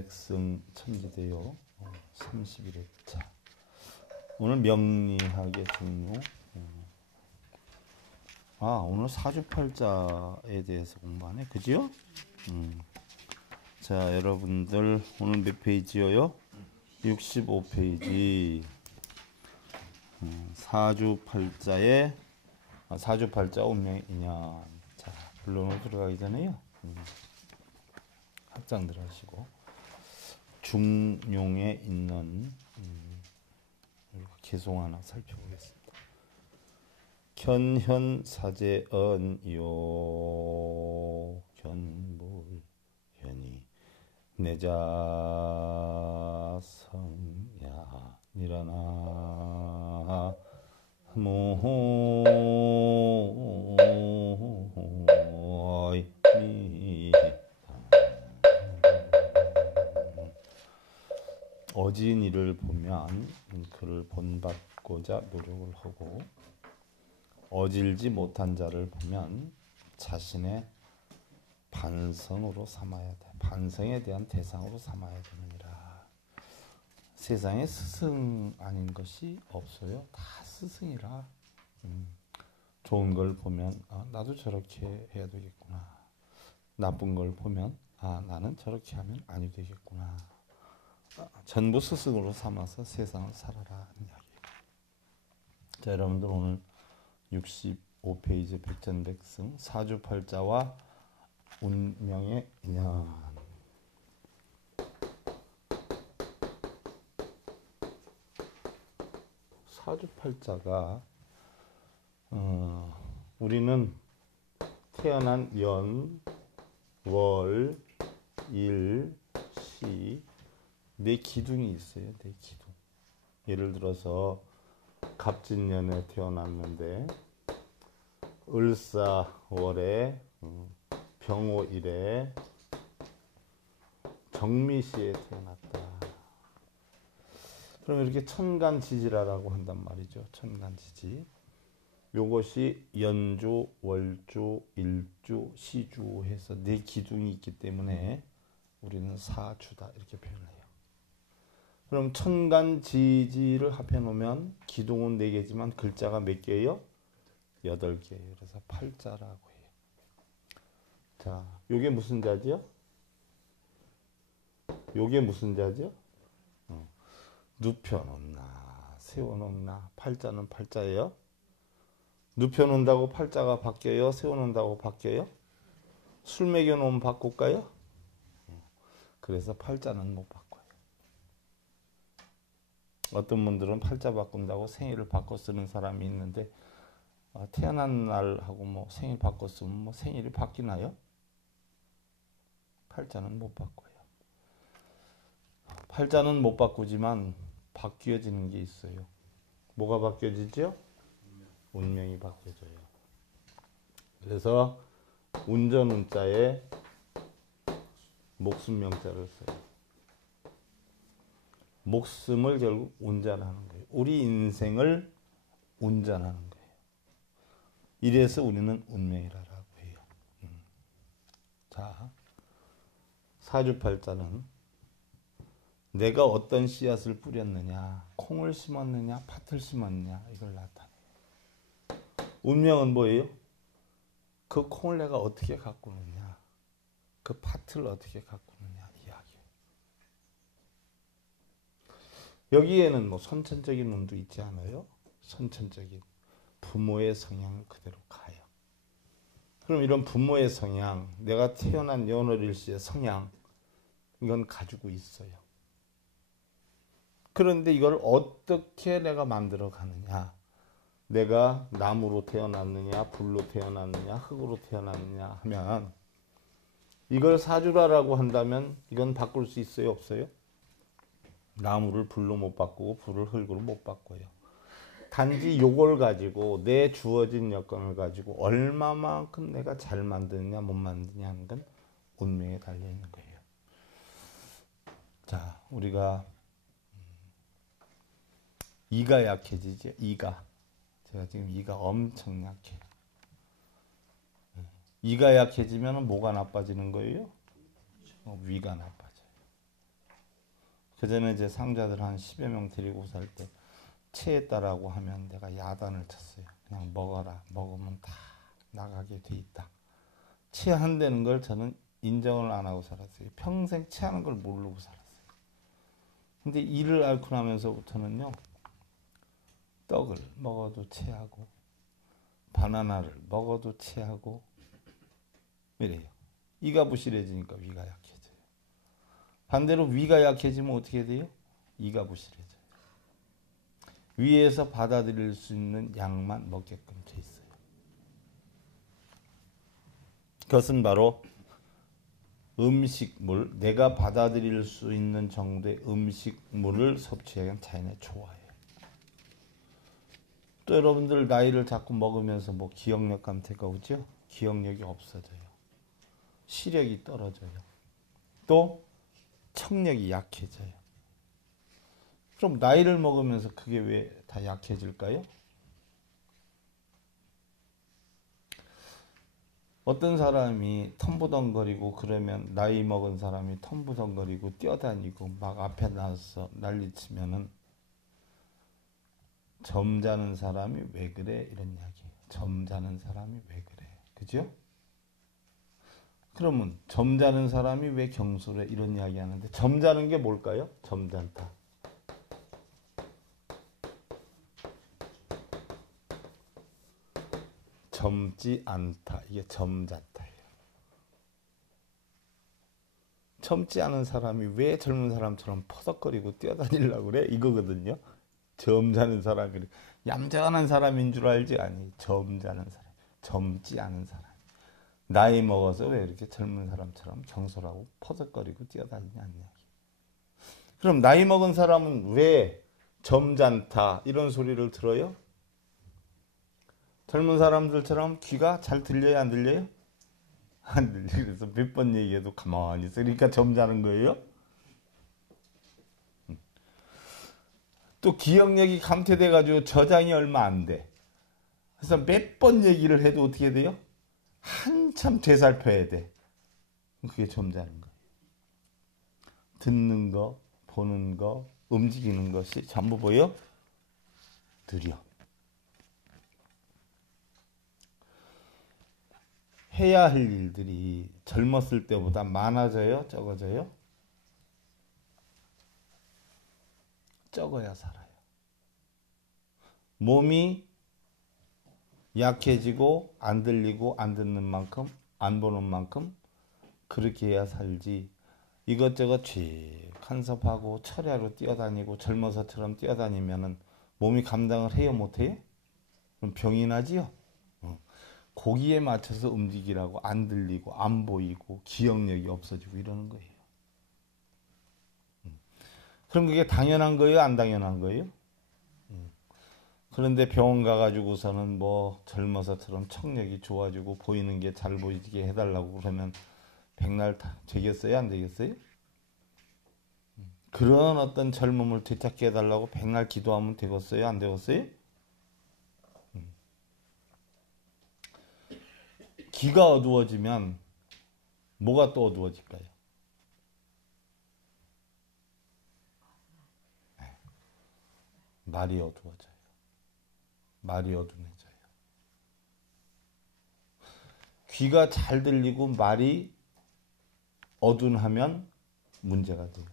백전백승 천지대요. 31회차. 오늘 명리학의 중요. 오늘 사주팔자에 대해서 공부하네. 그죠? 자, 여러분들 오늘 몇 페이지요? 65페이지. 사주팔자의 사주팔자 운명의 인연. 자, 본론으로 들어가기 전에요. 합장들 하시고 중용에 있는 개송 하나 살펴보겠습니다. 견현사제언요 견물현이 내자성야 니라나 모이 어진이를 보면 그를 본받고자 노력을 하고 어질지 못한 자를 보면 자신의 반성으로 삼아야 돼. 반성에 대한 대상으로 삼아야 되느니라. 세상에 스승 아닌 것이 없어요. 다 스승이라. 좋은 걸 보면 나도 저렇게 해야 되겠구나. 나쁜 걸 보면 나는 저렇게 하면 아니 되겠구나. 전부 스승으로 삼아서 세상을 살아라 하는 이야기예요. 자, 여러분들 오늘 65페이지 백전백승 사주팔자와 운명의 인연. 사주팔자가 우리는 태어난 연, 월, 일, 시 네 기둥이 있어요. 네 기둥. 예를 들어서 갑진년에 태어났는데 을사월에 병오일에 정미시에 태어났다. 그럼 이렇게 천간지지라고 한단 말이죠. 천간지지. 요것이 연주, 월주, 일주, 시주 해서 네 기둥이 있기 때문에 우리는 사주다 이렇게 표현해요. 그럼 천간지지를 합해 놓으면 기둥은 4개지만 글자가 몇 개예요? 8개예요. 그래서 팔자라고 해요. 자, 요게 무슨 자지요? 요게 무슨 자지요? 눕혀놓나 세워놓나. 팔자는 팔자예요. 눕혀놓는다고 팔자가 바뀌어요? 세워놓는다고 바뀌어요? 술 먹여놓으면 바꿀까요? 그래서 팔자는 못 바꿔요. 어떤 분들은 팔자 바꾼다고 생일을 바꿔 쓰는 사람이 있는데 태어난 날하고 뭐 생일 바꿔 쓰면 뭐 생일이 바뀌나요? 팔자는 못 바꿔요. 팔자는 못 바꾸지만 바뀌어지는 게 있어요. 뭐가 바뀌어지죠? 운명이 바뀌어져요. 그래서 운전 운자에 목숨명자를 써요. 목숨을 결국 운전하는 거예요. 우리 인생을 운전하는 거예요. 이래서 우리는 운명이라고 해요. 자, 사주팔자는 내가 어떤 씨앗을 뿌렸느냐, 콩을 심었느냐, 팥을 심었느냐 이걸 나타내요. 운명은 뭐예요? 그 콩을 내가 어떻게 가꾸느냐, 그 팥을 어떻게 가꾸느냐 이야기예요. 여기에는 뭐 선천적인 운도 있지 않아요? 선천적인 부모의 성향을 그대로 가요. 그럼 이런 부모의 성향, 내가 태어난 연월일시의 성향, 이건 가지고 있어요. 그런데 이걸 어떻게 내가 만들어 가느냐, 내가 나무로 태어났느냐, 불로 태어났느냐, 흙으로 태어났느냐 하면 이걸 사주라라고 한다면 이건 바꿀 수 있어요? 없어요? 나무를 불로 못 바꾸고 불을 흙으로 못 바꿔요. 단지 요걸 가지고 내 주어진 여건을 가지고 얼마만큼 내가 잘 만드느냐 못 만드느냐 하는 건 운명에 달려있는 거예요. 자, 우리가 이가 약해지죠. 이가. 제가 지금 이가 엄청 약해요. 이가 약해지면 뭐가 나빠지는 거예요? 위가 나빠져요. 그전에 제 상자들 한 10여 명 데리고 살 때 체했다라고 하면 내가 야단을 쳤어요. 그냥 먹어라. 먹으면 다 나가게 돼 있다. 체한다는 걸 저는 인정을 안 하고 살았어요. 평생 체하는 걸 모르고 살았어요. 근데 이를 앓고 나면서부터는요. 떡을 먹어도 체하고 바나나를 먹어도 체하고 이래요. 이가 부실해지니까 위가 약해져요. 반대로 위가 약해지면 어떻게 돼요? 이가 부실해져요. 위에서 받아들일 수 있는 양만 먹게끔 돼 있어요. 그것은 바로 음식물, 내가 받아들일 수 있는 정도의 음식물을 섭취하는 자연의 조화예요. 또 여러분들 나이를 자꾸 먹으면서 뭐 기억력 감퇴가 오죠? 기억력이 없어져요. 시력이 떨어져요. 또 청력이 약해져요. 그럼 나이를 먹으면서 그게 왜 다 약해질까요? 어떤 사람이 텀부덩거리고 그러면 나이 먹은 사람이 텀부덩거리고 뛰어다니고 막 앞에 나서 난리치면은 점잖은 사람이 왜 그래? 이런 이야기예요. 점잖은 사람이 왜 그래? 그죠? 그러면 점잖은 사람이 왜 경솔해? 이런 이야기 하는데 점잖은 게 뭘까요? 점잖다. 젊지 않다. 이게 점잖다예요. 젊지 않은 사람이 왜 젊은 사람처럼 퍼덕거리고 뛰어다니려고 그래? 이거거든요. 점잖은 사람이 얌전한 사람인 줄 알지? 아니, 점잖은 사람. 젊지 않은 사람. 나이 먹어서 왜 이렇게 젊은 사람처럼 경솔하고 퍼덕거리고 뛰어다니냐. 그럼 나이 먹은 사람은 왜 점잖다 이런 소리를 들어요? 젊은 사람들처럼 귀가 잘 들려요? 안 들려요? 안 들려요. 그래서 몇 번 얘기해도 가만히 있으니까 점잖은 거예요? 또 기억력이 감퇴돼가지고 저장이 얼마 안 돼. 그래서 몇 번 얘기를 해도 어떻게 돼요? 한참 되살펴야 돼. 그게 점잖은 거예요. 듣는 거, 보는 거, 움직이는 것이 전부 뭐예요? 느려. 해야 할 일들이 젊었을 때보다 많아져요? 적어져요? 적어야 살아요. 몸이 약해지고 안 들리고 안 듣는 만큼 안 보는 만큼 그렇게 해야 살지. 이것저것 쥐 간섭하고 철야로 뛰어다니고 젊어서처럼 뛰어다니면은 몸이 감당을 해요 못해요? 그럼 병이 나지요. 거기에 맞춰서 움직이라고 안 들리고 안 보이고 기억력이 없어지고 이러는 거예요. 그럼 그게 당연한 거예요? 안 당연한 거예요? 그런데 병원 가가지고서는 뭐 젊어서처럼 청력이 좋아지고 보이는 게 잘 보이게 해달라고 그러면 백날 다 되겠어요? 안 되겠어요? 그런 어떤 젊음을 되찾게 해달라고 백날 기도하면 되겠어요? 안 되겠어요? 귀가 어두워지면 뭐가 또 어두워질까요? 말이 어두워져요. 말이 어두워져요. 귀가 잘 들리고 말이 어둔하면 문제가 돼요.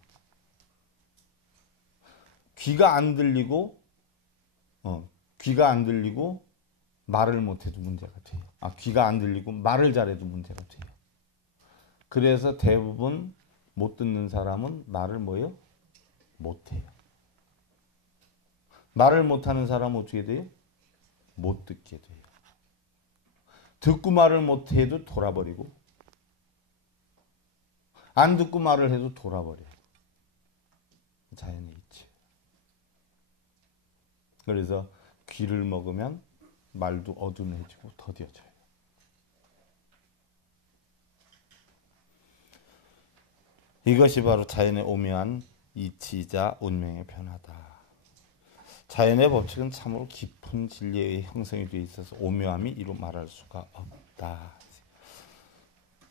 귀가 안 들리고 귀가 안 들리고 말을 못해도 문제가 돼요. 귀가 안 들리고 말을 잘해도 문제가 돼요. 그래서 대부분 못 듣는 사람은 말을 뭐예요? 못해요. 말을 못하는 사람은 어떻게 돼요? 못 듣게 돼요. 듣고 말을 못해도 돌아버리고 안 듣고 말을 해도 돌아버려요. 자연의 이치. 그래서 귀를 먹으면 말도 어둔해지고 더뎌져요. 이것이 바로 자연의 오묘한 이치이자 운명의 변화다. 자연의 법칙은 참으로 깊은 진리의 형성이 되어 있어서 오묘함이 이루 말할 수가 없다.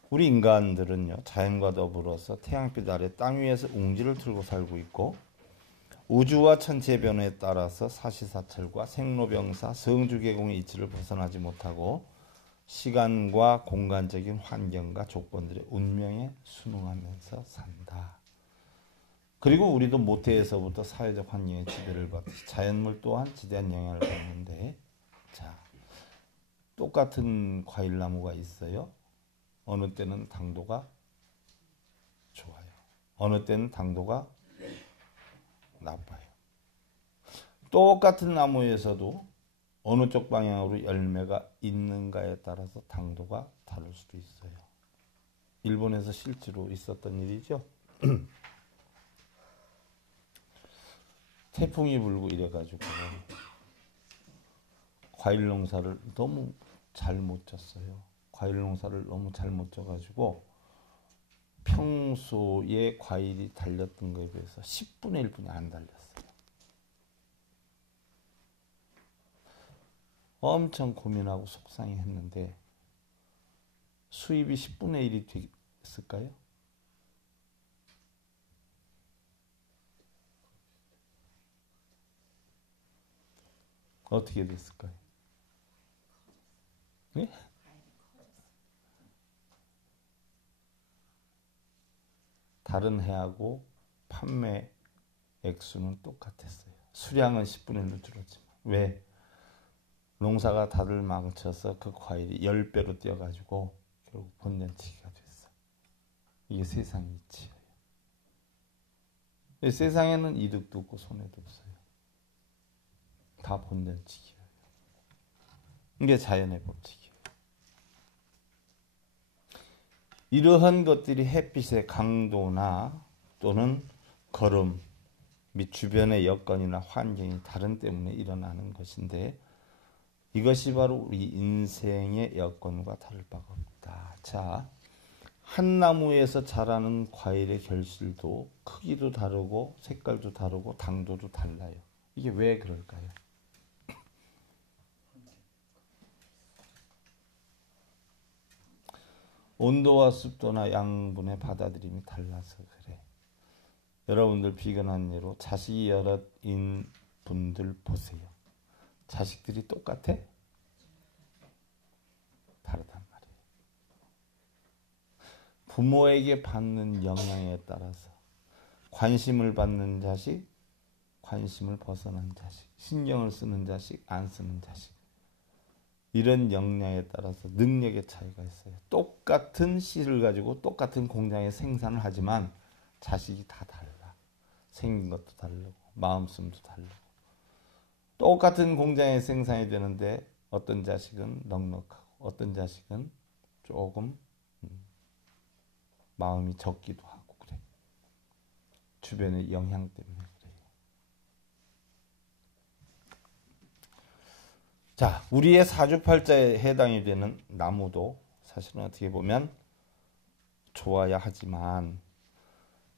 우리 인간들은요, 자연과 더불어서 태양빛 아래 땅 위에서 웅지를 틀고 살고 있고, 우주와 천체의 변화에 따라서 사시사철과 생로병사, 성주계공의 이치를 벗어나지 못하고 시간과 공간적인 환경과 조건들의 운명에 순응하면서 산다. 그리고 우리도 모태에서부터 사회적 환경의 지배를 받듯이 자연물 또한 지대한 영향을 받는데, 자, 똑같은 과일나무가 있어요. 어느 때는 당도가 좋아요. 어느 때는 당도가 나빠요. 똑같은 나무에서도 어느 쪽 방향으로 열매가 있는가에 따라서 당도가 다를 수도 있어요. 일본에서 실제로 있었던 일이죠. 태풍이 불고 이래가지고 과일 농사를 너무 잘 못 졌어요. 과일 농사를 너무 잘 못 져가지고 평소에 과일이 달렸던 거에 비해서 10분의 1분이 안 달렸어요. 엄청 고민하고 속상해했는데 수입이 10분의 1이 됐을까요? 어떻게 됐을까요? 네? 다른 해하고 판매 액수는 똑같았어요. 수량은 10분의 1로 줄었지만. 왜? 농사가 다들 망쳐서 그 과일이 10배로 뛰어가지고 결국 본전치기가 됐어. 이게 세상의 이치예요. 세상에는 이득도 없고 손해도 없어요. 다 본전치기예요. 이게 자연의 법칙이에요. 이러한 것들이 햇빛의 강도나 또는 걸음 및 주변의 여건이나 환경이 다른 때문에 일어나는 것인데, 이것이 바로 우리 인생의 여건과 다를 바가 없다. 자, 한 나무에서 자라는 과일의 결실도 크기도 다르고 색깔도 다르고 당도도 달라요. 이게 왜 그럴까요? 온도와 습도나 양분의 받아들임이 달라서 그래. 여러분들 비근한 예로 자식이 여럿인 분들 보세요. 자식들이 똑같아? 다르단 말이에요. 부모에게 받는 영향에 따라서 관심을 받는 자식, 관심을 벗어난 자식, 신경을 쓰는 자식, 안 쓰는 자식, 이런 역량에 따라서 능력의 차이가 있어요. 똑같은 씨를 가지고 똑같은 공장에 생산을 하지만 자식이 다 달라. 생긴 것도 다르고 마음씀도 다르고. 똑같은 공장에 생산이 되는데 어떤 자식은 넉넉하고 어떤 자식은 조금 마음이 적기도 하고 그래. 주변의 영향 때문에 그래요. 자, 우리의 사주팔자에 해당이 되는 나무도 사실은 어떻게 보면 좋아야 하지만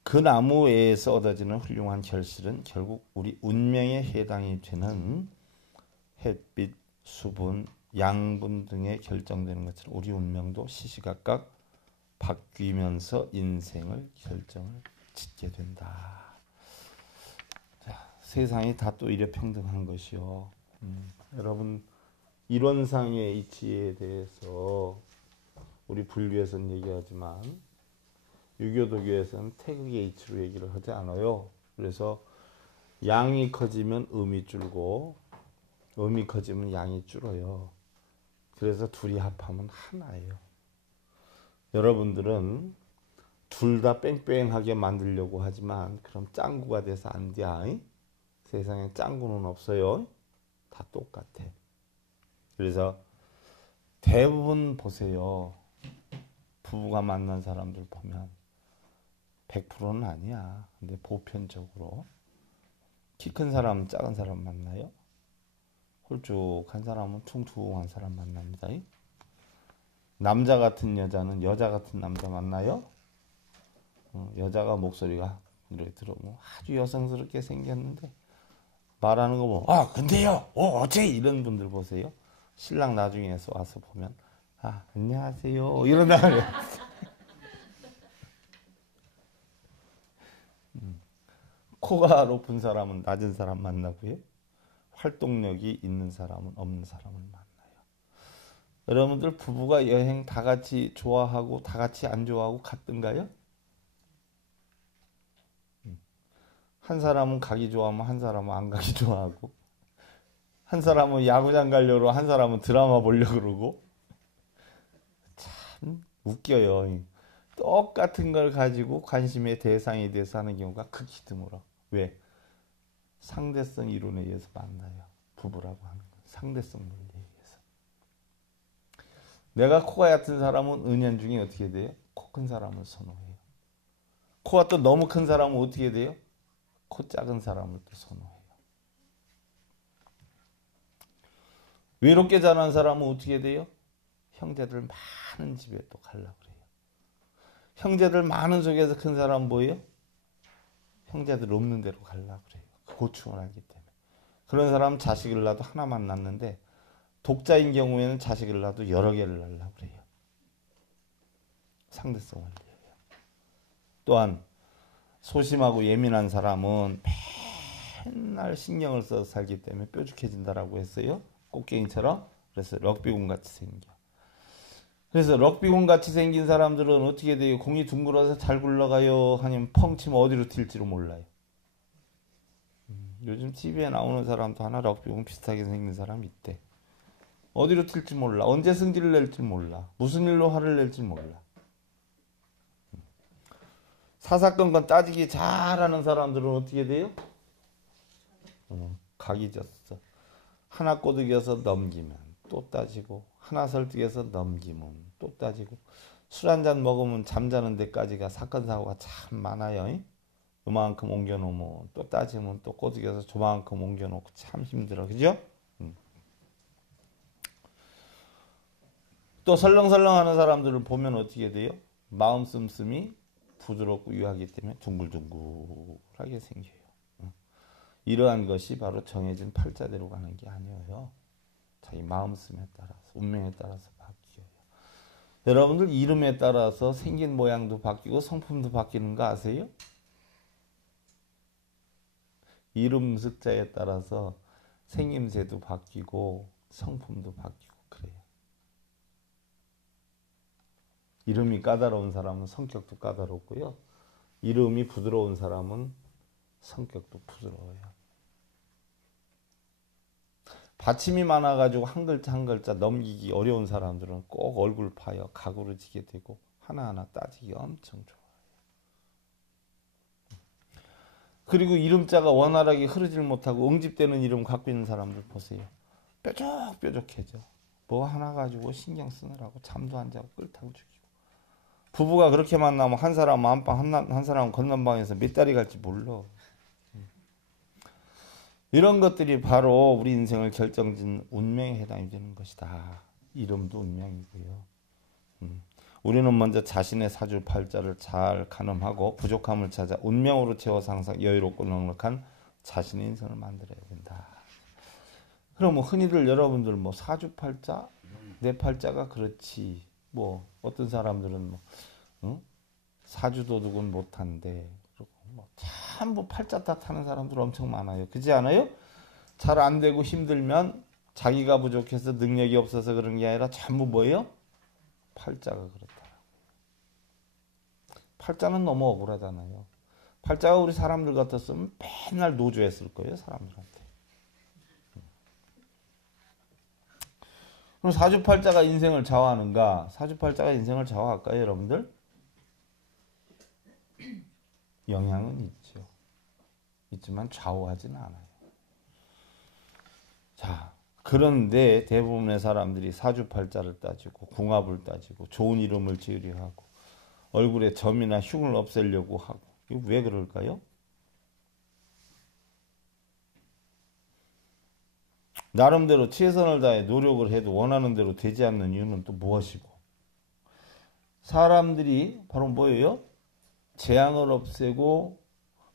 그 나무에서 얻어지는 훌륭한 결실은 결국 우리 운명에 해당이 되는 햇빛, 수분, 양분 등에 결정되는 것처럼 우리 운명도 시시각각 바뀌면서 인생을 결정을 짓게 된다. 자, 세상이 다 또 이래 평등한 것이요. 여러분, 이론상의 이치에 대해서 우리 불교에서는 얘기하지만 유교도교에서는 태극의 이치로 얘기를 하지 않아요. 그래서 양이 커지면 음이 줄고 음이 커지면 양이 줄어요. 그래서 둘이 합하면 하나예요. 여러분들은 둘 다 뺑뺑하게 만들려고 하지만 그럼 짱구가 돼서 안 돼. 세상에 짱구는 없어요. 다 똑같아. 그래서 대부분 보세요. 부부가 만난 사람들 보면 100%는 아니야. 근데 보편적으로 키 큰 사람, 작은 사람 만나요. 홀쭉한 사람은 퉁퉁한 사람 만납니다. 남자 같은 여자는 여자 같은 남자 만나요. 여자가 목소리가 이렇게 들어오면 아주 여성스럽게 생겼는데 말하는 거 보면 아 근데요 어째 이런 분들 보세요. 신랑 나중에 와서 보면 아 안녕하세요 이런다 그래요. 코가 높은 사람은 낮은 사람 만나고요. 활동력이 있는 사람은 없는 사람을 만나요. 여러분들 부부가 여행 다 같이 좋아하고 다 같이 안 좋아하고 같던가요? 한 사람은 가기 좋아하면 한 사람은 안 가기 좋아하고, 한 사람은 야구장 가려고 한 사람은 드라마 보려고 그러고. 참 웃겨요. 똑같은 걸 가지고 관심의 대상이 돼서 하는 경우가 극히 드물어. 왜? 상대성 이론에 의해서 만나요. 부부라고 하는 건 상대성 논리에 의해서. 내가 코가 얕은 사람은 은연중에 어떻게 돼요? 코 큰 사람을 선호해요. 코가 또 너무 큰 사람은 어떻게 돼요? 코 작은 사람을 또 선호해요. 외롭게 자란 사람은 어떻게 돼요? 형제들 많은 집에 또 가려고 그래요. 형제들 많은 속에서 큰 사람은 뭐예요? 형제들 없는 데로 가려고 그래요. 그 고충을 알기 때문에. 그런 사람은 자식을 낳아도 하나만 낳는데, 독자인 경우에는 자식을 낳아도 여러 개를 낳으려고 그래요. 상대성 원리예요. 또한 소심하고 예민한 사람은 맨날 신경을 써서 살기 때문에 뾰족해진다라고 했어요. 꽃게임처럼. 그래서 럭비공 같이 생겨. 그래서 럭비공 같이 생긴 사람들은 어떻게 돼요? 공이 둥글어서 잘 굴러가요? 아니면 펑 치면 어디로 튈지도 몰라요. 요즘 TV에 나오는 사람도 하나 럭비공 비슷하게 생긴 사람이 있대. 어디로 튈지 몰라. 언제 승질을 낼지 몰라. 무슨 일로 화를 낼지 몰라. 사사건건 따지기 잘하는 사람들은 어떻게 돼요? 각이 졌어. 하나 꼬드겨서 넘기면 또 따지고, 하나 설득해서 넘기면 또 따지고, 술 한잔 먹으면 잠자는 데까지가 사건 사고가 참 많아요. 요만큼 옮겨놓으면 또 따지면 또 꼬드겨서 저만큼 옮겨놓고 참 힘들어. 그죠? 또 설렁설렁 하는 사람들을 보면 어떻게 돼요? 마음 씀씀이 부드럽고 유하기 때문에 둥글둥글하게 생겨요. 이러한 것이 바로 정해진 팔자대로 가는 게 아니에요. 자기 마음씀에 따라서, 운명에 따라서 바뀌어요. 여러분들 이름에 따라서 생긴 모양도 바뀌고 성품도 바뀌는 거 아세요? 이름 숫자에 따라서 생김새도 바뀌고 성품도 바뀌고 그래요. 이름이 까다로운 사람은 성격도 까다롭고요. 이름이 부드러운 사람은 성격도 부드러워요. 받침이 많아가지고 한 글자 한 글자 넘기기 어려운 사람들은 꼭 얼굴 파여 각오를 지게 되고 하나하나 따지기 엄청 좋아요. 그리고 이름자가 원활하게 흐르질 못하고 응집되는 이름 갖고 있는 사람들 보세요. 뾰족뾰족해져. 뭐 하나 가지고 신경 쓰느라고 잠도 안 자고 끓타고 죽이고. 부부가 그렇게 만나면 한 사람은 안방, 한 사람은 건넌방에서 몇 달이 갈지 몰라. 이런 것들이 바로 우리 인생을 결정짓는 운명에 해당이 되는 것이다. 이름도 운명이고요. 우리는 먼저 자신의 사주팔자를 잘 가늠하고 부족함을 찾아 운명으로 채워서 항상 여유롭고 넉넉한 자신의 인생을 만들어야 된다. 그럼 흔히들 여러분들 뭐 사주팔자? 내 팔자가 그렇지. 뭐 어떤 사람들은 뭐 사주도둑은 못한대. 참 뭐 팔자 탓하는 사람들 엄청 많아요. 그렇지 않아요? 잘 안 되고 힘들면 자기가 부족해서 능력이 없어서 그런 게 아니라 전부 뭐예요? 팔자가 그렇다. 팔자는 너무 억울하잖아요. 팔자가 우리 사람들 같았으면 맨날 노조했을 거예요. 사람들한테. 그럼 사주팔자가 인생을 좌우하는가? 사주팔자가 인생을 좌우할까요, 여러분들? 영향은 있죠. 있지만 좌우하지는 않아요. 자, 그런데 대부분의 사람들이 사주팔자를 따지고 궁합을 따지고 좋은 이름을 지으려 하고 얼굴에 점이나 흉을 없애려고 하고 이거 왜 그럴까요? 나름대로 최선을 다해 노력을 해도 원하는 대로 되지 않는 이유는 또 무엇이고 사람들이 바로 뭐예요? 재앙을 없애고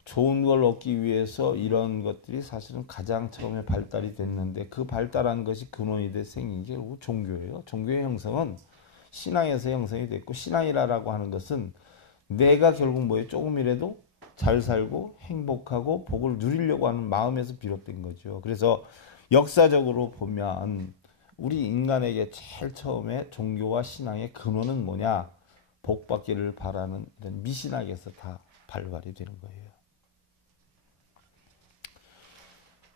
좋은 걸 얻기 위해서 이런 것들이 사실은 가장 처음에 발달이 됐는데 그 발달한 것이 근원이 돼 생긴 게 결국 종교예요. 종교의 형성은 신앙에서 형성이 됐고 신앙이라고 하는 것은 내가 결국 뭐예요? 조금이라도 잘 살고 행복하고 복을 누리려고 하는 마음에서 비롯된 거죠. 그래서 역사적으로 보면 우리 인간에게 제일 처음에 종교와 신앙의 근원은 뭐냐? 복 받기를 바라는 이런 미신학에서 다 발발이 되는 거예요.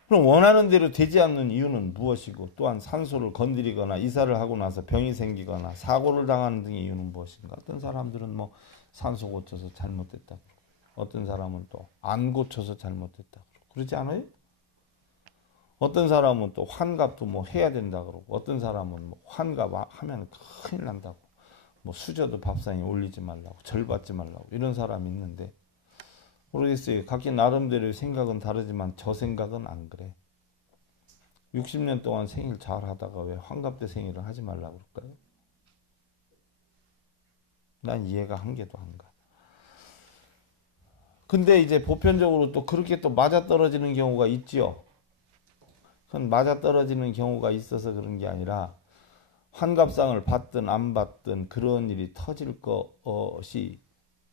그럼 원하는 대로 되지 않는 이유는 무엇이고, 또한 산소를 건드리거나 이사를 하고 나서 병이 생기거나 사고를 당하는 등의 이유는 무엇인가? 어떤 사람들은 뭐 산소 고쳐서 잘못됐다 그러고, 어떤 사람은 또 안 고쳐서 잘못됐다 그러고, 그러지 않아요? 어떤 사람은 또 환갑도 뭐 해야 된다 그러고, 어떤 사람은 뭐 환갑 하면 큰일 난다고, 뭐 수저도 밥상에 올리지 말라고, 절 받지 말라고, 이런 사람이 있는데, 모르겠어요. 각기 나름대로 생각은 다르지만 저 생각은 안 그래. 60년 동안 생일 잘 하다가 왜 환갑 때 생일을 하지 말라고 그럴까요? 난 이해가 한 개도 안 가. 근데 이제 보편적으로 또 그렇게 또 맞아떨어지는 경우가 있지요. 그건 맞아떨어지는 경우가 있어서 그런 게 아니라 환갑상을 받든 안 받든 그런 일이 터질 것이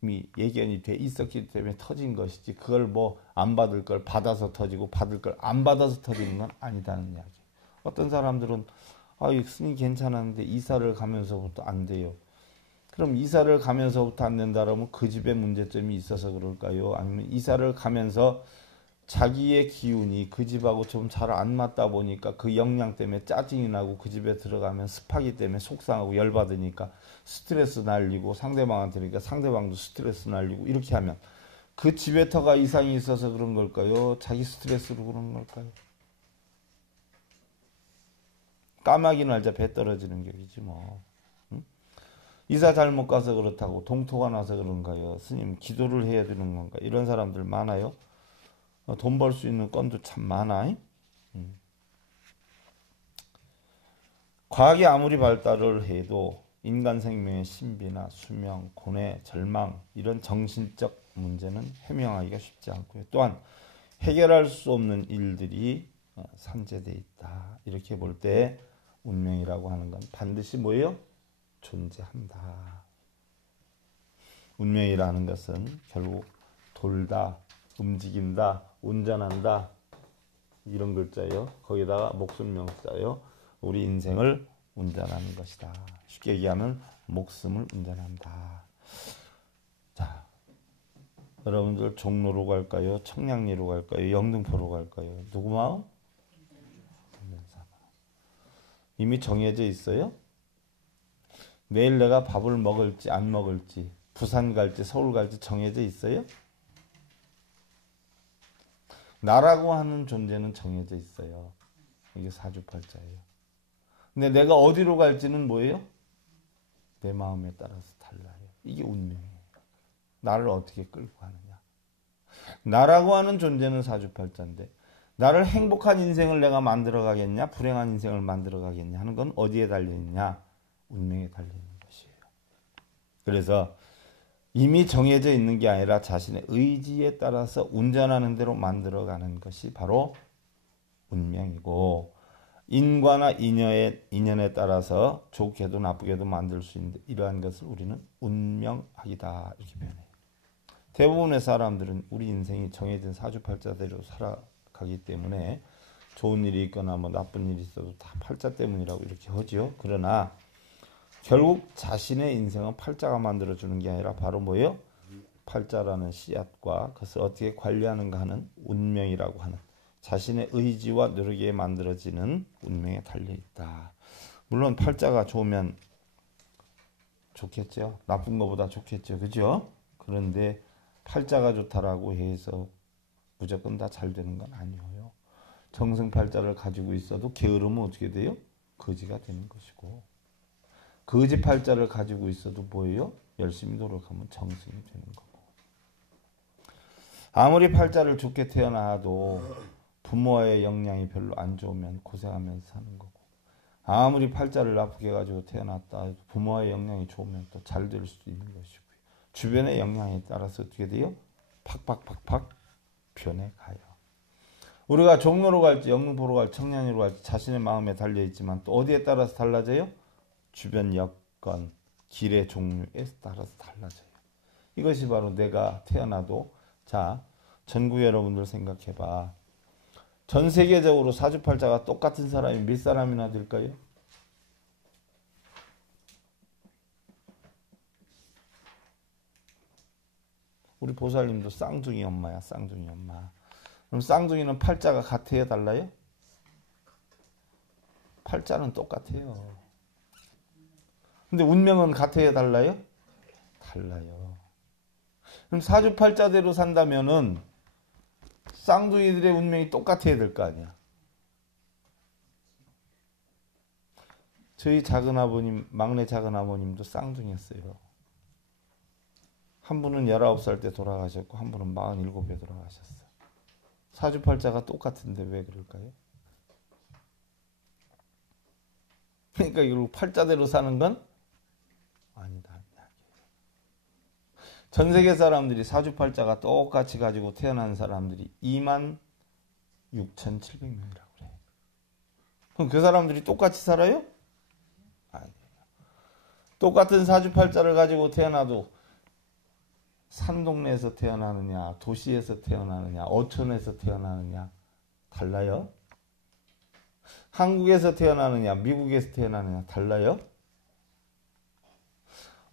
이미 예견이 돼 있었기 때문에 터진 것이지, 그걸 뭐 안 받을 걸 받아서 터지고 받을 걸 안 받아서 터지는 건 아니다는 이야기. 어떤 사람들은 스님 괜찮았는데 이사를 가면서부터 안 돼요. 그럼 이사를 가면서부터 안 된다라면 그 집에 문제점이 있어서 그럴까요? 아니면 이사를 가면서 자기의 기운이 그 집하고 좀 잘 안 맞다 보니까 그 영향 때문에 짜증이 나고 그 집에 들어가면 습하기 때문에 속상하고 열받으니까 스트레스 날리고 상대방한테, 그러니까 상대방도 스트레스 날리고, 이렇게 하면 그 지배터가 이상이 있어서 그런 걸까요? 자기 스트레스로 그런 걸까요? 까마귀 날자 배 떨어지는 격이지 뭐. 응? 이사 잘못 가서 그렇다고 동토가 나서 그런가요? 스님 기도를 해야 되는 건가? 이런 사람들 많아요. 돈 벌 수 있는 건도 참 많아. 과학이 아무리 발달을 해도 인간 생명의 신비나 수명, 고뇌, 절망, 이런 정신적 문제는 해명하기가 쉽지 않고요. 또한 해결할 수 없는 일들이 산재되어 있다. 이렇게 볼 때 운명이라고 하는 건 반드시 뭐예요? 존재한다. 운명이라는 것은 결국 돌다, 움직인다, 운전한다, 이런 글자예요. 거기다가 목숨 명사예요. 우리 인생을 운전하는 것이다. 쉽게 얘기하면 목숨을 운전한다. 자, 여러분들 종로로 갈까요? 청량리로 갈까요? 영등포로 갈까요? 누구 마음? 이미 정해져 있어요? 내일 내가 밥을 먹을지 안 먹을지, 부산 갈지 서울 갈지 정해져 있어요? 나라고 하는 존재는 정해져 있어요. 이게 사주팔자예요. 근데 내가 어디로 갈지는 뭐예요? 내 마음에 따라서 달라요. 이게 운명이에요. 나를 어떻게 끌고 가느냐. 나라고 하는 존재는 사주팔자인데, 나를 행복한 인생을 내가 만들어 가겠냐, 불행한 인생을 만들어 가겠냐 하는 건 어디에 달려있냐? 운명에 달려있는 것이에요. 그래서 이미 정해져 있는 게 아니라 자신의 의지에 따라서 운전하는 대로 만들어가는 것이 바로 운명이고, 인과나 인연에 따라서 좋게도 나쁘게도 만들 수 있는 이러한 것을 우리는 운명학이다, 이렇게 표현해요. 대부분의 사람들은 우리 인생이 정해진 사주팔자대로 살아가기 때문에 좋은 일이 있거나 뭐 나쁜 일이 있어도 다 팔자 때문이라고 이렇게 하죠. 그러나 결국 자신의 인생은 팔자가 만들어주는 게 아니라 바로 뭐예요? 팔자라는 씨앗과 그것을 어떻게 관리하는가 하는 운명이라고 하는 자신의 의지와 노력에 만들어지는 운명에 달려있다. 물론 팔자가 좋으면 좋겠죠. 나쁜 것보다 좋겠죠. 그죠? 그런데 팔자가 좋다라고 해서 무조건 다 잘 되는 건 아니에요. 정승팔자를 가지고 있어도 게으르면 어떻게 돼요? 거지가 되는 것이고, 거지 팔자를 가지고 있어도 뭐예요? 열심히 노력하면 정승이 되는 거고. 아무리 팔자를 좋게 태어나도 부모의 영향이 별로 안 좋으면 고생하면서 사는 거고, 아무리 팔자를 나쁘게 가지고 태어났다 해도 부모의 영향이 좋으면 또 잘 될 수도 있는 것이고요. 주변의 영향에 따라서 어떻게 돼요? 팍팍팍팍 변해가요. 우리가 종로로 갈지 영등포로 갈지 청량리로 갈지 자신의 마음에 달려있지만 또 어디에 따라서 달라져요? 주변 여건, 길의 종류에 따라서 달라져요. 이것이 바로 내가 태어나도 자, 전국 여러분들 생각해봐. 전 세계적으로 사주팔자가 똑같은 사람이 몇 사람이나 될까요? 우리 보살님도 쌍둥이 엄마야, 쌍둥이 엄마. 그럼 쌍둥이는 팔자가 같아요, 달라요? 팔자는 똑같아요. 근데 운명은 같아요, 달라요? 달라요. 그럼 사주팔자대로 산다면은 쌍둥이들의 운명이 똑같아야 될 거 아니야. 저희 작은아버님, 막내 작은아버님도 쌍둥이였어요. 한 분은 19살 때 돌아가셨고 한 분은 47에 돌아가셨어요. 사주팔자가 똑같은데 왜 그럴까요? 그러니까 이걸 팔자대로 사는 건 아니다. 전 세계 사람들이 사주팔자가 똑같이 가지고 태어난 사람들이 26,700명이라고 그래. 그럼 그 사람들이 똑같이 살아요? 아니에요. 똑같은 사주팔자를 가지고 태어나도 산 동네에서 태어나느냐, 도시에서 태어나느냐, 어촌에서 태어나느냐 달라요? 한국에서 태어나느냐, 미국에서 태어나느냐 달라요?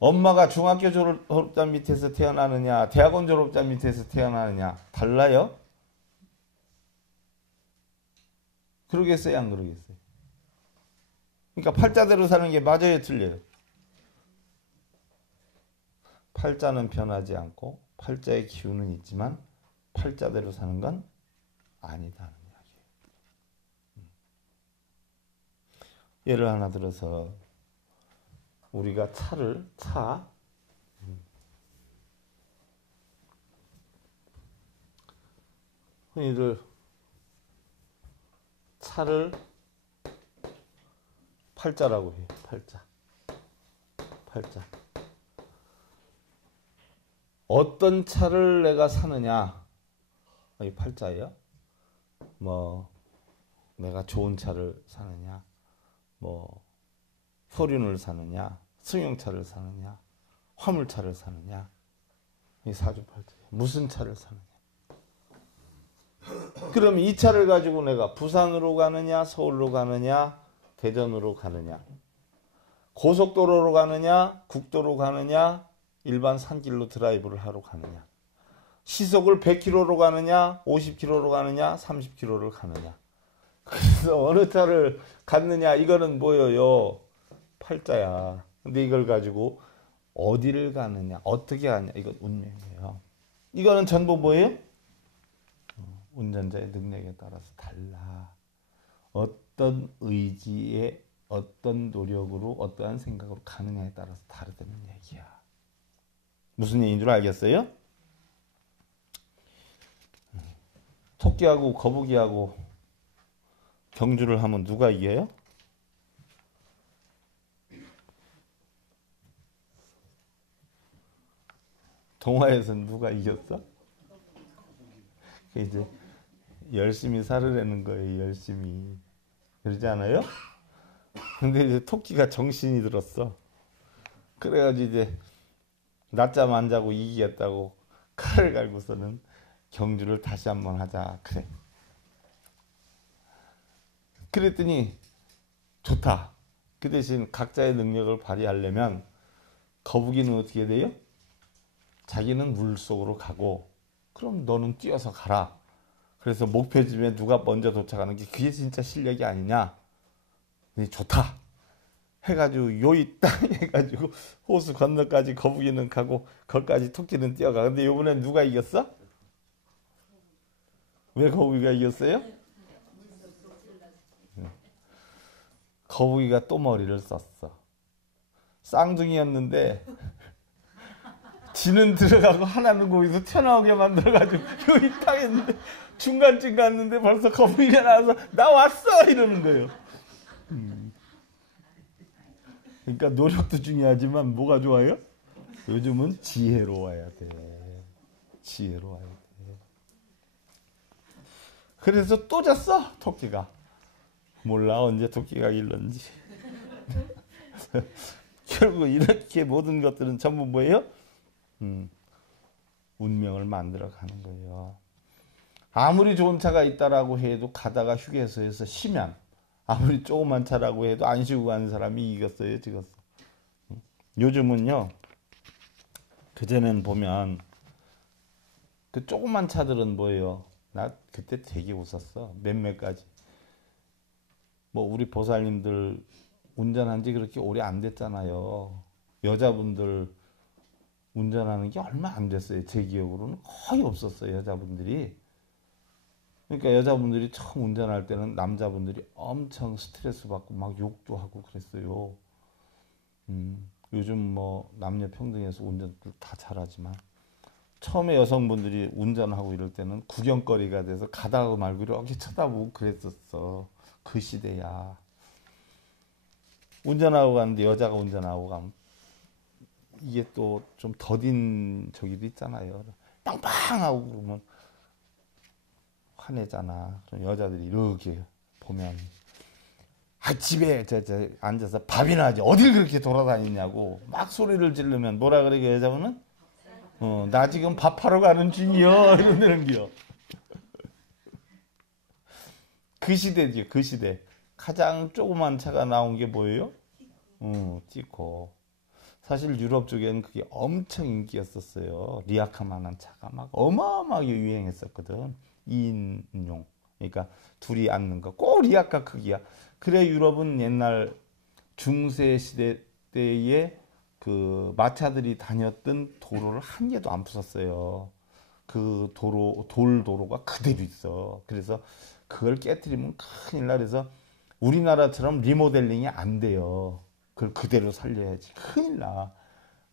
엄마가 중학교 졸업자 밑에서 태어나느냐, 대학원 졸업자 밑에서 태어나느냐 달라요? 그러겠어요, 안 그러겠어요? 그러니까 팔자대로 사는 게 맞아요, 틀려요? 팔자는 변하지 않고 팔자의 기운은 있지만 팔자대로 사는 건 아니다는 이야기예요. 예를 하나 들어서 우리가 흔히들 차를 팔자라고 해요. 팔자. 어떤 차를 내가 사느냐, 이 팔자예요. 뭐 내가 좋은 차를 사느냐, 뭐 포륜을 사느냐, 승용차를 사느냐, 화물차를 사느냐, 이 사주팔자예요. 무슨 차를 사느냐. 그럼 이 차를 가지고 내가 부산으로 가느냐, 서울로 가느냐, 대전으로 가느냐, 고속도로로 가느냐, 국도로 가느냐, 일반 산길로 드라이브를 하러 가느냐, 시속을 100km로 가느냐, 50km로 가느냐, 30km를 가느냐. 그래서 어느 차를 갔느냐, 이거는 뭐예요? 팔자야. 근데 이걸 가지고 어디를 가느냐, 어떻게 가느냐, 이건 운명이에요. 이거는 전부 뭐예요? 운전자의 능력에 따라서 달라. 어떤 의지에, 어떤 노력으로, 어떠한 생각으로 가느냐에 따라서 다르다는 얘기야. 무슨 얘기인 줄 알겠어요? 토끼하고 거북이하고 경주를 하면 누가 이겨요? 동화에서는 누가 이겼어? 이제 열심히 살으려는 거예요. 열심히. 그러지 않아요? 근데 이제 토끼가 정신이 들었어. 그래가지고 이제 낮잠 안 자고 이기겠다고 칼을 갈고서는 경주를 다시 한번 하자. 그래. 그랬더니 좋다. 그 대신 각자의 능력을 발휘하려면 거북이는 어떻게 돼요? 자기는 물속으로 가고 그럼 너는 뛰어서 가라. 그래서 목표지점에 누가 먼저 도착하는 게 그게 진짜 실력이 아니냐. 좋다. 해가지고 요이 땅 해가지고 호수 건너까지 거북이는 가고 거기까지 토끼는 뛰어가. 근데 이번엔 누가 이겼어? 왜 거북이가 이겼어요? 거북이가 또 머리를 썼어. 쌍둥이였는데 지는 들어가고 하나는 거기서 튀어나오게 만들어가지고 여기 딱 했는데 중간쯤 갔는데 벌써 거북이가 나와서 나 왔어 이러는 거예요. 그러니까 노력도 중요하지만 뭐가 좋아요? 요즘은 지혜로워야 돼. 지혜로워야 돼. 그래서 또 졌어 토끼가. 몰라 언제 토끼가 길렀는지. 결국 이렇게 모든 것들은 전부 뭐예요? 운명을 만들어 가는 거예요. 아무리 좋은 차가 있다라고 해도 가다가 휴게소에서 쉬면, 아무리 조그만 차라고 해도 안 쉬고 가는 사람이 이겼어요, 지겼어. 요즘은요, 그전엔 보면 그 조그만 차들은 뭐예요? 나 그때 되게 웃었어. 몇몇 가지. 뭐 우리 보살님들 운전한 지 그렇게 오래 안 됐잖아요. 여자분들 운전하는 게 얼마 안 됐어요. 제 기억으로는 거의 없었어요, 여자분들이. 그러니까 여자분들이 처음 운전할 때는 남자분들이 엄청 스트레스 받고 막 욕도 하고 그랬어요. 요즘 뭐 남녀 평등해서 운전들 다 잘하지만 처음에 여성분들이 운전하고 이럴 때는 구경거리가 돼서 가다가 말고 이렇게 쳐다보고 그랬었어. 그 시대야. 운전하고 가는데 여자가 운전하고 가면 이게 또 좀 더딘 저기도 있잖아요. 빵빵하고 그러면 화내잖아. 그럼 여자들이 이렇게 보면 집에 앉아서 밥이나 하지 어딜 그렇게 돌아다니냐고 막 소리를 지르면 뭐라 그래 그 여자분은 나 지금 밥하러 가는 중이요 이러는 게요. 그 시대죠. 그 시대 가장 조그만 차가 나온 게 뭐예요? 띠코. 사실 유럽 쪽에는 그게 엄청 인기였었어요. 리아카만한 차가 막 어마어마하게 유행했었거든. 2인용. 그러니까 둘이 앉는 거. 꼭 리아카 크기야. 그래 유럽은 옛날 중세 시대 때에 그 마차들이 다녔던 도로를 한 개도 안 부쉈어요. 그 도로, 돌 도로가 그대로 있어. 그래서 그걸 깨트리면 큰일 나. 그래서 우리나라처럼 리모델링이 안 돼요. 그걸 그대로 살려야지. 큰일 나.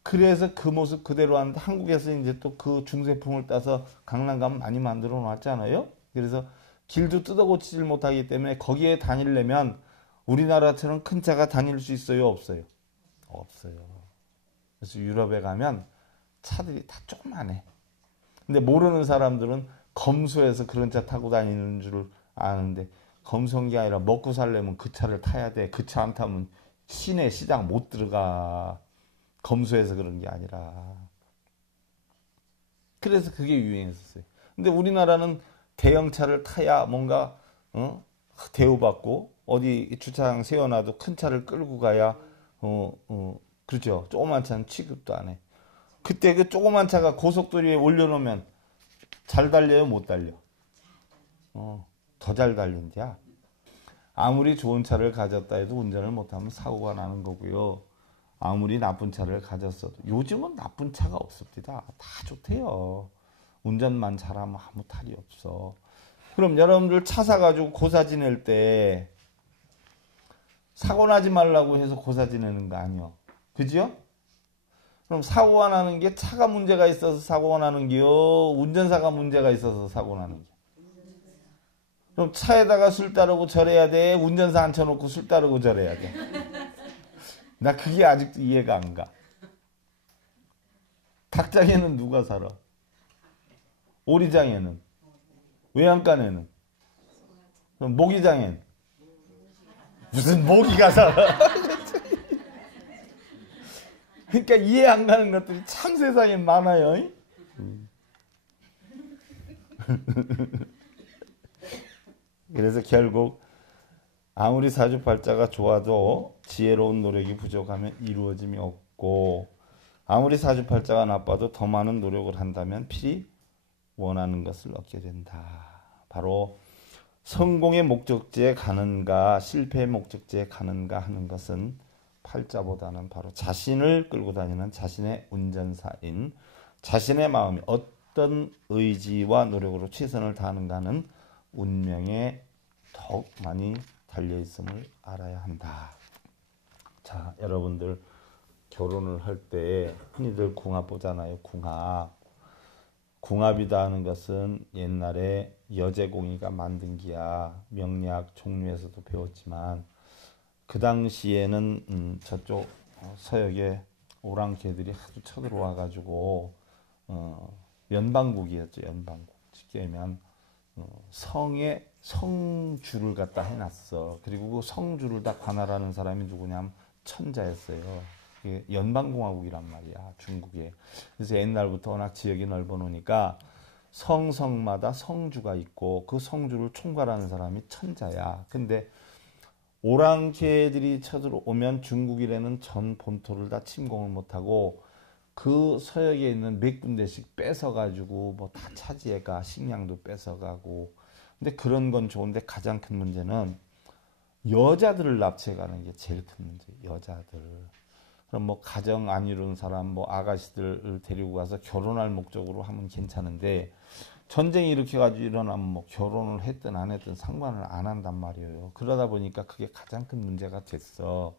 그래서 그 모습 그대로 하는데 한국에서 이제 또 그 중세품을 따서 강남 가면 많이 만들어 놨잖아요. 그래서 길도 뜯어 고치질 못하기 때문에 거기에 다니려면 우리나라처럼 큰 차가 다닐 수 있어요? 없어요? 없어요. 그래서 유럽에 가면 차들이 다 조그만해. 근데 모르는 사람들은 검소해서 그런 차 타고 다니는 줄 아는데 검소한 게 아니라 먹고 살려면 그 차를 타야 돼. 그 차 안 타면 시내 시장 못 들어가. 검소해서 그런 게 아니라. 그래서 그게 유행했었어요. 근데 우리나라는 대형차를 타야 뭔가 대우받고 어디 주차장 세워놔도 큰 차를 끌고 가야 그렇죠. 조그만 차는 취급도 안 해. 그때 그 조그만 차가 고속도로에 올려놓으면 잘 달려요, 못 달려? 더 잘 달린대야. 아무리 좋은 차를 가졌다 해도 운전을 못하면 사고가 나는 거고요. 아무리 나쁜 차를 가졌어도 요즘은 나쁜 차가 없습니다. 다 좋대요. 운전만 잘하면 아무 탈이 없어. 그럼 여러분들 차 사가지고 고사 지낼 때 사고 나지 말라고 해서 고사 지내는 거 아니요. 그죠? 그럼 사고가 나는 게 차가 문제가 있어서 사고가 나는 게요? 운전사가 문제가 있어서 사고 나는 게? 그럼 차에다가 술 따르고 절해야 돼? 운전사 앉혀놓고 술 따르고 절해야 돼? 나 그게 아직도 이해가 안 가. 닭장에는 누가 살아? 오리장에는? 외양간에는? 그럼 모기장엔? 무슨 모기가 살아? 그러니까 이해 안 가는 것들이 참 세상에 많아요. 그래서 결국 아무리 사주팔자가 좋아도 지혜로운 노력이 부족하면 이루어짐이 없고 아무리 사주팔자가 나빠도 더 많은 노력을 한다면 필히 원하는 것을 얻게 된다. 바로 성공의 목적지에 가는가 실패의 목적지에 가는가 하는 것은 팔자보다는 바로 자신을 끌고 다니는 자신의 운전사인 자신의 마음이 어떤 의지와 노력으로 최선을 다하는가는 운명에 더욱 많이 달려있음을 알아야 한다. 자, 여러분들 결혼을 할 때 흔히들 궁합 보잖아요. 궁합. 궁합이다 하는 것은 옛날에 여제공이가 만든 기야. 명리학 종류에서도 배웠지만 그 당시에는 저쪽 서역에 오랑캐들이 하도 쳐들어와 가지고 연방국이었죠. 연방국. 쉽게 하면 성에 성주를 갖다 해놨어. 그리고 그 성주를 다 관할하는 사람이 누구냐면 천자였어요. 이게 연방공화국이란 말이야, 중국에. 그래서 옛날부터 워낙 지역이 넓어 놓으니까 성마다 성주가 있고 그 성주를 총괄하는 사람이 천자야. 근데 오랑캐들이 쳐들어오면 중국이라는 전 본토를 다 침공을 못하고 그 서역에 있는 몇 군데씩 뺏어가지고 뭐 다 차지해가, 식량도 뺏어가고. 근데 그런 건 좋은데 가장 큰 문제는 여자들을 납치해가는 게 제일 큰 문제. 여자들. 그럼 뭐 가정 안 이룬 사람, 뭐 아가씨들을 데리고 가서 결혼할 목적으로 하면 괜찮은데 전쟁이 이렇게 가지고 일어나면 뭐 결혼을 했든 안 했든 상관을 안 한단 말이에요. 그러다 보니까 그게 가장 큰 문제가 됐어.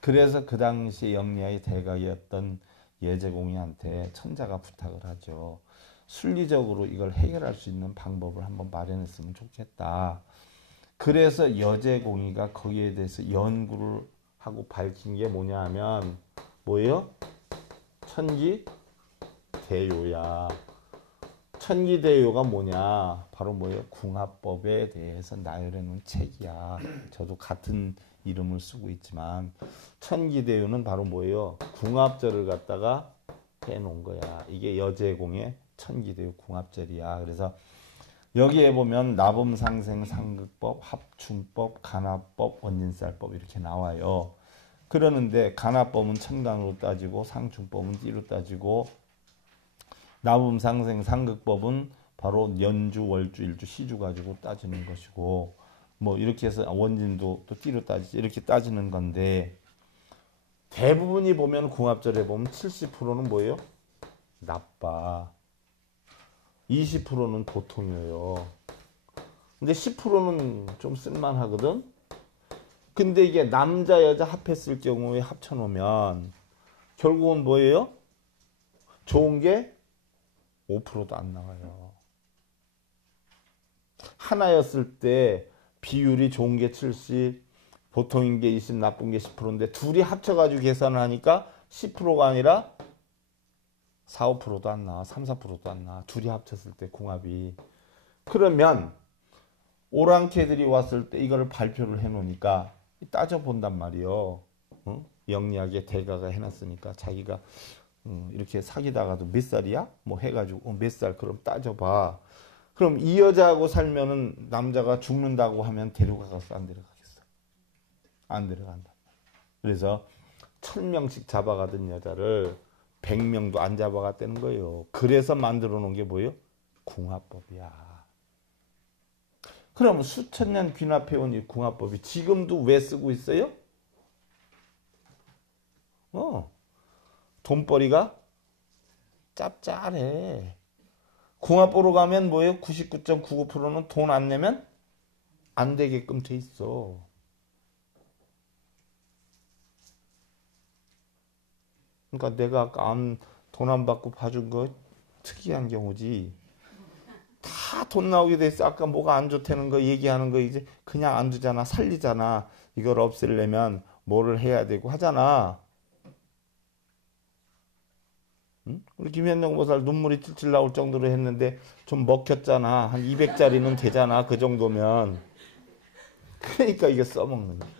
그래서 그 당시에 영리하의 대각이었던 예제공이한테 천자가 부탁을 하죠. 순리적으로 이걸 해결할 수 있는 방법을 한번 마련했으면 좋겠다. 그래서 여제공이가 거기에 대해서 연구를 하고 밝힌 게 뭐냐 하면 뭐예요? 천기대요야. 천기대요가 뭐냐? 바로 뭐예요? 궁합법에 대해서 나열해 놓은 책이야. 저도 같은 이름을 쓰고 있지만 천기대요는 바로 뭐예요? 궁합절을 갖다가 해 놓은 거야. 이게 여제공의 천기대요 궁합절이야. 그래서 여기에 보면 나범상생 상극법, 합충법, 간화법, 원진살법 이렇게 나와요. 그러는데 간화법은 천간으로 따지고 상충법은 띠로 따지고 나범상생 상극법은 바로 연주, 월주, 일주, 시주 가지고 따지는 것이고 뭐 이렇게 해서 원진도 또 띠로 따지지 이렇게 따지는 건데 대부분이 보면 궁합절에 보면 70%는 뭐예요? 나빠. 20%는 보통이에요. 근데 10%는 좀 쓸만하거든. 근데 이게 남자 여자 합했을 경우에 합쳐놓으면 결국은 뭐예요? 좋은 게 5%도 안 나와요. 하나였을 때 비율이 좋은 게 70, 보통인 게 20, 나쁜 게 10%인데 둘이 합쳐가지고 계산을 하니까 10%가 아니라 4, 5%도 안 나와. 3, 4%도 안 나와. 둘이 합쳤을 때 궁합이. 그러면 오랑캐들이 왔을 때 이거를 발표를 해놓으니까 따져본단 말이요. 어? 영리하게 대가가 해놨으니까 자기가 이렇게 사귀다가도 몇 살이야? 뭐 해가지고 몇 살 그럼 따져봐. 그럼 이 여자하고 살면은 남자가 죽는다고 하면 데려가겠어? 안 데려가겠어? 안 데려간다. 그래서 1000명씩 잡아가던 여자를 100명도 안 잡아갔다는 거예요. 그래서 만들어 놓은 게 뭐예요? 궁합법이야. 그럼 수천 년 귀납해온 이 궁합법이 지금도 왜 쓰고 있어요? 돈벌이가 짭짤해. 궁합보러 가면 뭐예요? 99.99%는 돈 안 내면 안 되게끔 돼 있어. 그러니까 내가 아까 돈 안 받고 봐준 거 특이한 경우지. 다 돈 나오게 돼 있어. 아까 뭐가 안 좋다는 거 얘기하는 거 이제 그냥 안 두잖아. 살리잖아. 이걸 없애려면 뭐를 해야 되고 하잖아. 응? 우리 김현정 보살 눈물이 찔찔 나올 정도로 했는데 좀 먹혔잖아. 한 200짜리는 되잖아. 그 정도면. 그러니까 이게 써먹는 거야.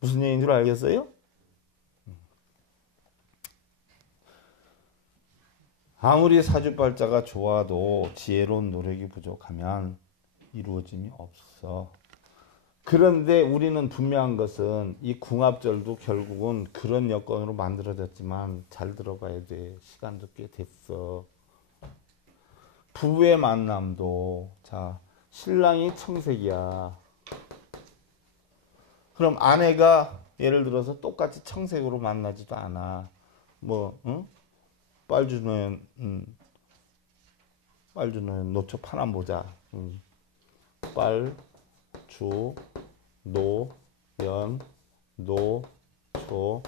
무슨 얘기인 줄 알겠어요? 아무리 사주발자가 좋아도 지혜로운 노력이 부족하면 이루어짐이 없어. 그런데 우리는 분명한 것은 이 궁합절도 결국은 그런 여건으로 만들어졌지만 잘 들어가야 돼. 시간도 꽤 됐어. 부부의 만남도 자 신랑이 청색이야. 그럼 아내가 예를 들어서 똑같이 청색으로 만나지도 않아. 뭐 응? 빨주노연 노초 파란 모자. 빨, 주, 노, 연, 노, 초,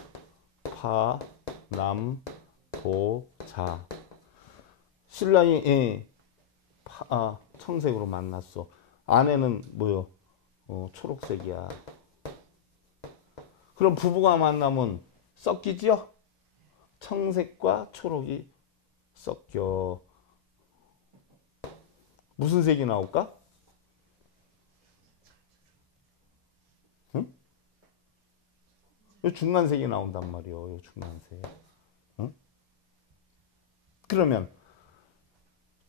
파, 남, 보, 자. 신랑이 청색으로 만났어. 아내는 뭐요? 초록색이야. 그럼 부부가 만나면 섞이지요? 청색과 초록이 섞여. 무슨 색이 나올까? 응? 요 중간색이 나온단 말이에요. 요 중간색. 응? 그러면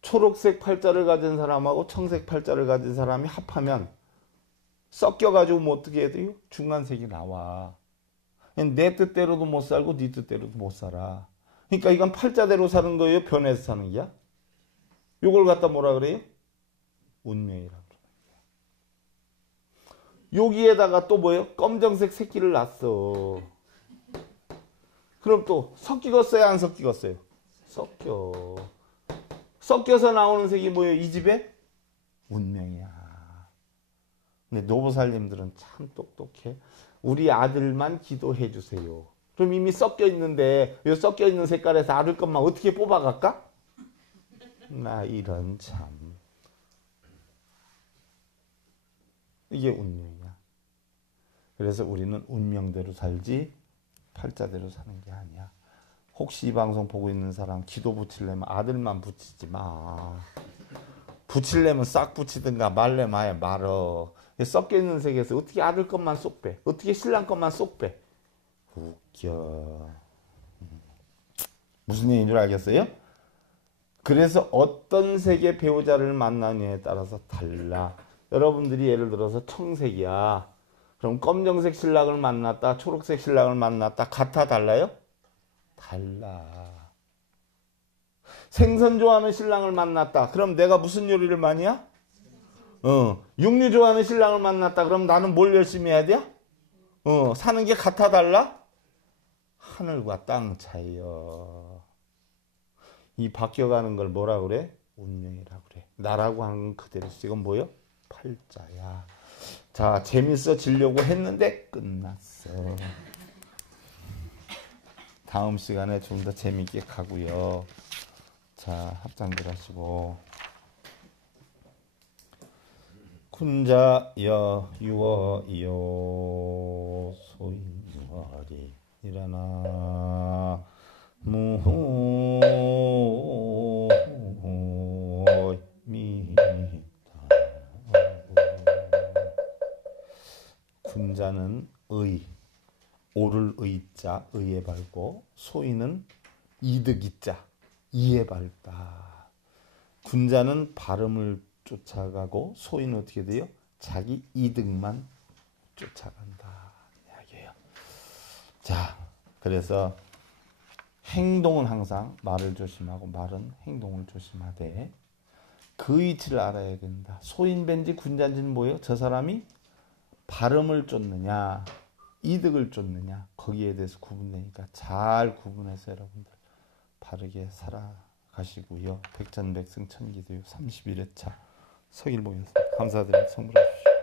초록색 팔자를 가진 사람하고 청색 팔자를 가진 사람이 합하면 섞여가지고 뭐 어떻게 해야 돼요? 중간색이 나와. 내 뜻대로도 못 살고 네 뜻대로도 못 살아. 그러니까 이건 팔자대로 사는 거예요? 변해서 사는 게야? 요걸 갖다 뭐라 그래요? 운명이라 그래요. 여기에다가 또 뭐예요? 검정색 새끼를 낳았어. 그럼 또 섞이겠어요? 안 섞이겠어요? 섞여. 섞여서 나오는 색이 뭐예요? 이 집에? 운명이야. 근데 노보살님들은 참 똑똑해. 우리 아들만 기도해 주세요. 그럼 이미 섞여 있는데 이 섞여 있는 색깔에서 아들 것만 어떻게 뽑아갈까? 나 이런 참. 이게 운명이야. 그래서 우리는 운명대로 살지 팔자대로 사는 게 아니야. 혹시 이 방송 보고 있는 사람 기도 붙이려면 아들만 붙이지 마. 붙이려면 싹 붙이든가 말래 마에 말어. 섞여 있는 색에서 어떻게 아들 것만 쏙 빼? 어떻게 신랑 것만 쏙 빼? 웃겨. 무슨 얘기인 줄 알겠어요? 그래서 어떤 색의 배우자를 만나느냐에 따라서 달라. 여러분들이 예를 들어서 청색이야. 그럼 검정색 신랑을 만났다, 초록색 신랑을 만났다, 같아 달라요? 달라. 생선 좋아하는 신랑을 만났다. 그럼 내가 무슨 요리를 많이 해? 육류 좋아하는 신랑을 만났다. 그럼 나는 뭘 열심히 해야 돼? 사는 게 같아 달라? 하늘과 땅 차이요. 이 바뀌어가는 걸 뭐라 그래? 운명이라 그래. 나라고 하는 건 그대로. 이건 뭐요? 팔자야. 자, 재밌어지려고 했는데 끝났어. 다음 시간에 좀 더 재밌게 가고요. 자, 합장들 하시고. 군자여 유어이요 소인화리 일어나 무미다. 군자는 의, 오를 의자, 의에 발고, 소인은 이득이자, 이에 밝다. 군자는 발음을 쫓아가고, 소인은 어떻게 돼요? 자기 이득만 쫓아간다. 이야기예요. 자, 그래서 행동은 항상 말을 조심하고 말은 행동을 조심하되 그 위치를 알아야 된다. 소인벤지 군자인지는 뭐예요? 저 사람이 발음을 쫓느냐 이득을 쫓느냐 거기에 대해서 구분되니까 잘 구분해서 여러분들 바르게 살아가시고요. 백전백승 천기도요 31회차 서길봉이었습니다. 감사드립니다. 성불하십시오.